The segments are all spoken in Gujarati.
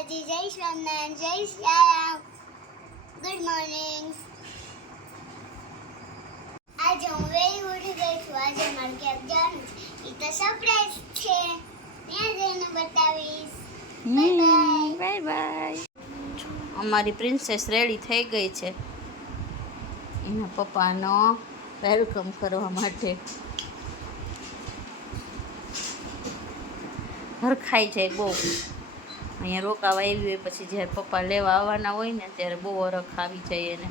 માતાજી, જય સ્વામિનારાયણ, જય સિયારામ. Good morning. આજે હું વેલી ઉઠી ગઈ છું. આજે મારે ક્યાંક જવાનું છે. એ તો સરપ્રાઈઝ છે, ત્યાં જઈને બતાવીશ. Bye bye. અમારી પ્રિન્સેસ રેડી થઈ ગઈ છે એના પપ્પાનો વેલકમ કરવા માટે. હરખાઈ જાય બહુ. અહીંયા રોકાવા આવી હોય પછી જ્યારે પપ્પા લેવા આવવાના હોય ને ત્યારે બહુ હરખ આવી જાય એને.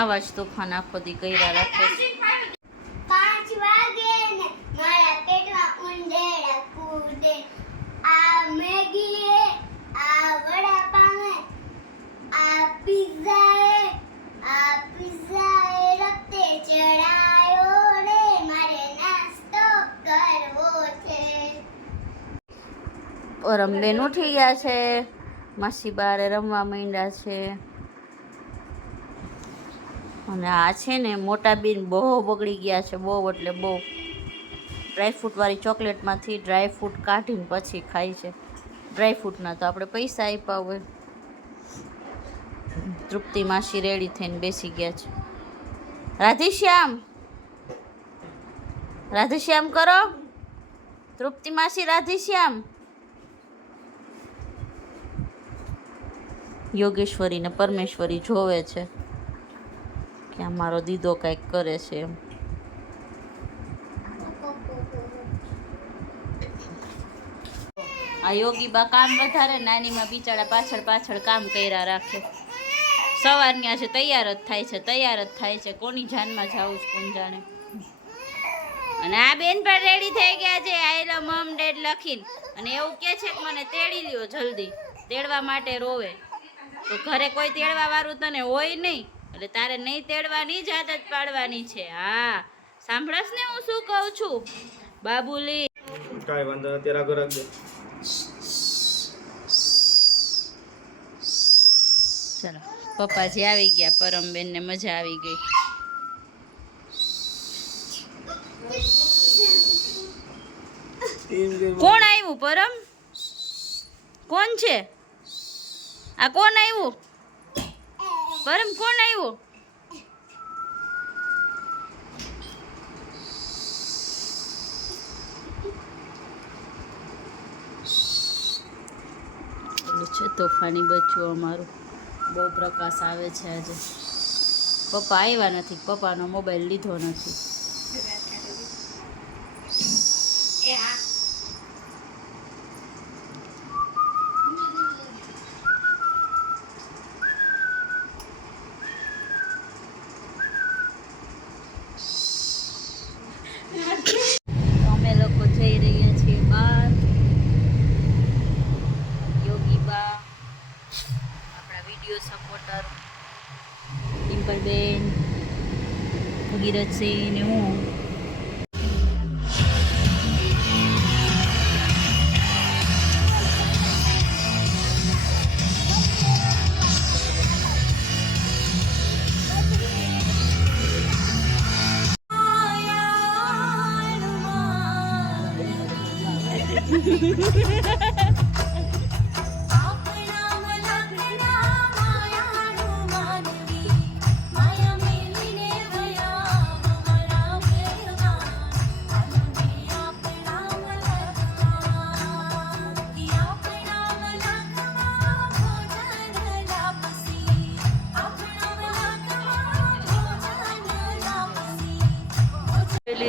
આવા જ તોફાન આખો દી કર્યા રાખે છે. 5 વાગે ને મારા પેટમાં ઉંદેડા કૂદે. આ મેગી, આ વડાપાવ, આ પિઝા રક્તે ચડાયો રે. મારે નાસ્તો કરવો છે. પરમ બેન ઉઠી ગયા છે, માસી બારે રમવા માંડ્યા છે. અને આ છે ને મોટા બેન બહુ બગડી ગયા છે, બહુ એટલે બહુ. ડ્રાયફ્રૂટવાળી ચોકલેટમાંથી ડ્રાયફ્રૂટ કાઢીને પછી ખાય છે. ડ્રાયફ્રૂટના તો આપણે પૈસા આપ્યા હોય. તૃપ્તિ માસી રેડી થઈને બેસી ગયા છે. રાધેશ્યામ, રાધેશ્યામ કરો. તૃપ્તિ માસી રાધેશ્યામ. યોગેશ્વરી ને પરમેશ્વરી જોવે છે કે અમારો દીદો કંઈક કરે છે એમ. આ યોગીબા કામ વધારે, નાનીમાં બિચારા પાછળ પાછળ કામ કર્યા રાખે. સવારની આજે તૈયાર જ થાય છે. કોની જાનમાં જાવું છે કોણ જાણે. અને આ બેન પણ રેડી થઈ ગયા છે, આઈ લવ મમ ડેડ લખીને. અને એવું કે છે કે મને તેડી લ્યો જલ્દી. તેડવા માટે રોવે. તો ઘરે કોઈ તેડવા વાળું તને હોય નહીં, એટલે તારે નહીં તેડવાની જ આદત પાડવાની છે. હા, સાંભળસ ને હું શું કહું છું બાબુલી? કાંઈ વાંધો નથી, આગળ રાખજો. ચલો, પપ્પાજી આવી ગયા. પરમબેન ને મજા આવી ગઈ. કોણ આવ્યું પરમ? કોણ છે આ? કોણ આવ્યું પરમ? કોણ આવ્યું? છે તોફાની બચ્ચું અમારું. બહુ પ્રકાશ આવે છે આજે. પપ્પા આવ્યા નથી, પપ્પાનો મોબાઈલ લીધો નથી. અમે લોકો જઈ રહ્યા છીએ બહાર. યોગીબા, આપણા વિડીયો સપોર્ટર ડિમ્પલબેન, ભગીરથસિંહ ને હું.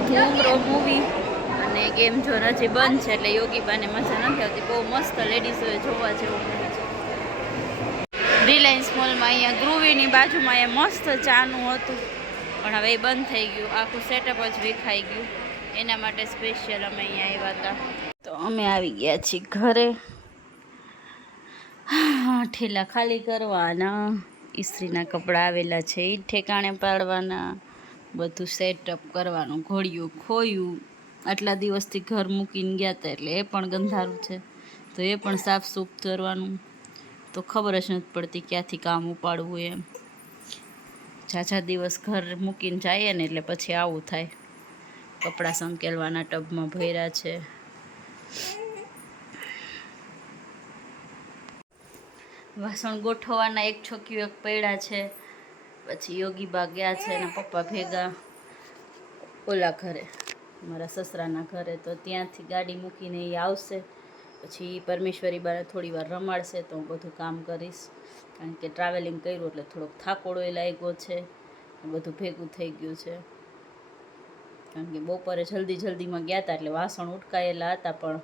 ધૂમરો મૂવી અને ગેમ ઝોન હજી બંધ છે, એટલે યોગીબાને મજા નથી આવતી. બહુ મસ્ત લેડીઝોએ જોવા જેવું મૂવી છે. રિલાયન્સ મોલમાં અહીંયા ગ્રુવીની બાજુમાં એ મસ્ત ચાનું હતું, પણ હવે એ બંધ થઈ ગયું. આખું સેટઅપ જ વિખાઈ ગયું. એના માટે સ્પેશિયલ અમે અહીંયા આવ્યા હતા. તો અમે આવી ગયા છીએ ઘરે. ઠેલા ખાલી કરવાના, ઇસ્ત્રીના કપડાં આવેલા છે એ ઠેકાણે પાડવાના, બધું સેટઅપ કરવાનું. ઘોડિયું ખોયું, આટલા દિવસથી ઘર મૂકીને ગયા હતા એટલે એ પણ ગંધારું છે, તો એ પણ સાફ સૂફ કરવાનું. તો ખબર જ નથી પડતી ક્યાંથી કામ ઉપાડવું એમ. ઝાઝા દિવસ ઘર મૂકીને જઈએ ને એટલે પછી આવું થાય. કપડાં સંકેલવાના ટબમાં ભર્યા છે. વાસણ ગોઠવવાના એક છોકીઓ પડ્યા છે. પછી યોગીબા ગયા છે એના પપ્પા ભેગા ઓલા ઘરે, મારા સસરાના ઘરે. તો ત્યાંથી ગાડી મૂકીને એ આવશે. પછી પરમેશ્વરી બાને થોડી વાર રમાડશે તો હું બધું કામ કરીશ. કારણ કે ટ્રાવેલિંગ કર્યું એટલે થોડોક થાકોડો લાગ્યો છે. બધું ભેગું થઈ ગયું છે. કારણ કે બપોરે જલ્દીમાં ગયા હતા એટલે વાસણ ઉટકાયેલા હતા પણ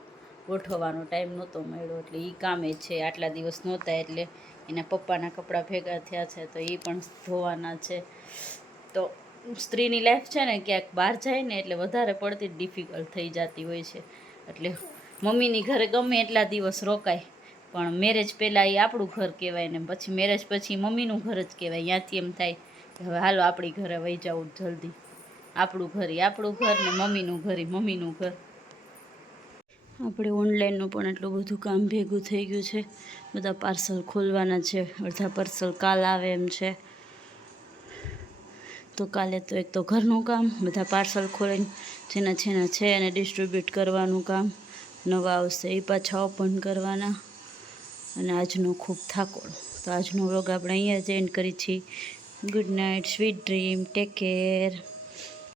ગોઠવવાનો ટાઈમ નહોતો મળ્યો. એટલે એ કામે છે. આટલા દિવસ નહોતા એટલે એના પપ્પાના કપડાં ભેગા થયા છે તો એ પણ ધોવાના છે. તો સ્ત્રીની લાઈફ છે ને ક્યાંક બહાર જાય ને એટલે વધારે પડતી ડિફિકલ્ટ થઈ જતી હોય છે. એટલે મમ્મીની ઘરે ગમે એટલા દિવસ રોકાય પણ મેરેજ પહેલાં એ આપણું ઘર કહેવાય ને પછી મેરેજ પછી મમ્મીનું ઘર જ કહેવાય. ત્યાંથી એમ થાય કે હવે હાલો આપણી ઘરે વહી જાવું જલ્દી. આપણું ઘર ને મમ્મીનું ઘર. આપણે ઓનલાઈનનું પણ એટલું બધું કામ ભેગું થઈ ગયું છે. બધા પાર્સલ ખોલવાના છે. અડધા પાર્સલ કાલ આવે એમ છે. તો કાલે તો એક તો ઘરનું કામ, બધા પાર્સલ ખોલીને જેના છે એને ડિસ્ટ્રીબ્યુટ કરવાનું કામ, નવા આવશે એ પાછા ઓપન કરવાના. અને આજનો ખૂબ થાકોડો. તો આજનો વ્લોગ આપણે અહીંયા જ એન્ડ કરી છીએ. Good night, sweet dream, take care.